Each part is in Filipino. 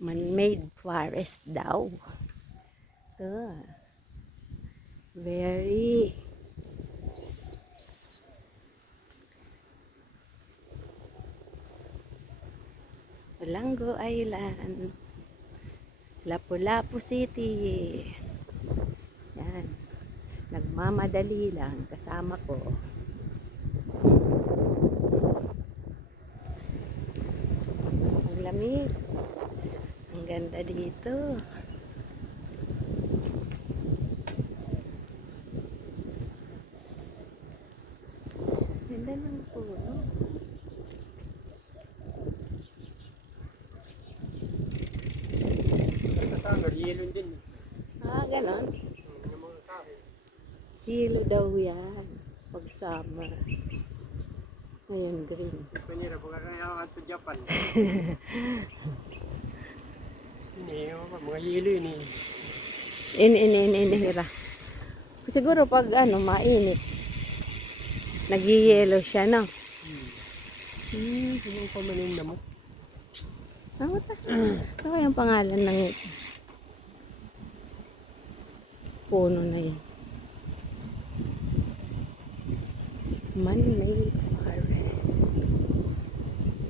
Man-made forest daw. Very Olango Island, Lapu-Lapu City. Yan. Nagmamadali lang kasama ko. Ang lamig. Ang ganda dito. Ganda ng puno. Yelo din. Ganon. Hilo daw yan. Pag summer. Ngayon green. Panira, pagkakaya sa Japan. Ini, mga yelo yun eh. Hira. Siguro pag mainit. Nag-yellow siya, no? Sino pa manin naman? What? Ano yung pangalan ng puno na yan? Man-made forest.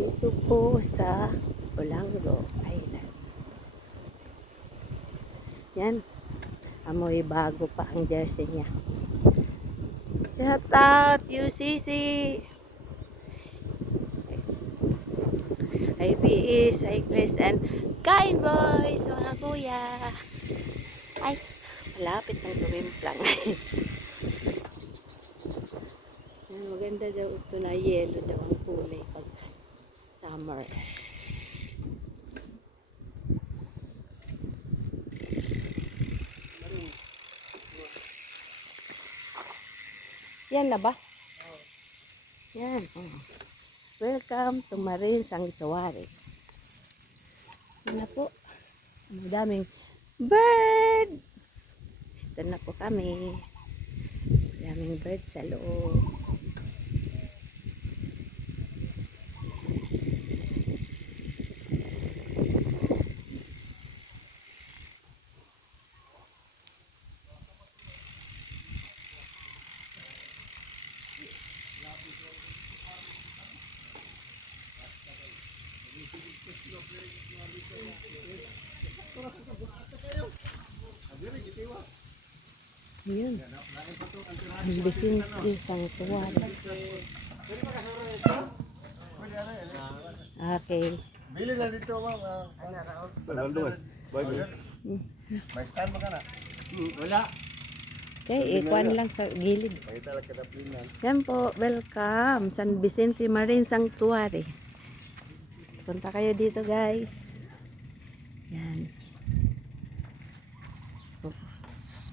Dito po sa Olango Island. Yan. Amoy bago pa ang jersey niya. Shout out UCC! IPE, cyclist, and kind boys, mga kuya. Ay, malapit ng sumimplang. Maganda daw ito na yellow daw ang kulay pag summer. Yan na ba? Yan. Welcome to Marine Sanctuary. Yan na po. Madaming bird. Ito na po kami. Daming bird sa loob. Yun. San Vicente Sanctuary. Okay. Bili na dito mga may stand ka na? Wala. Okay, ikuan lang sa gilid. Yan po, welcome. San Vicente Marine Sanctuary. Punta kayo dito, guys. Yan.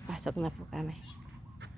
Pasok na po kami.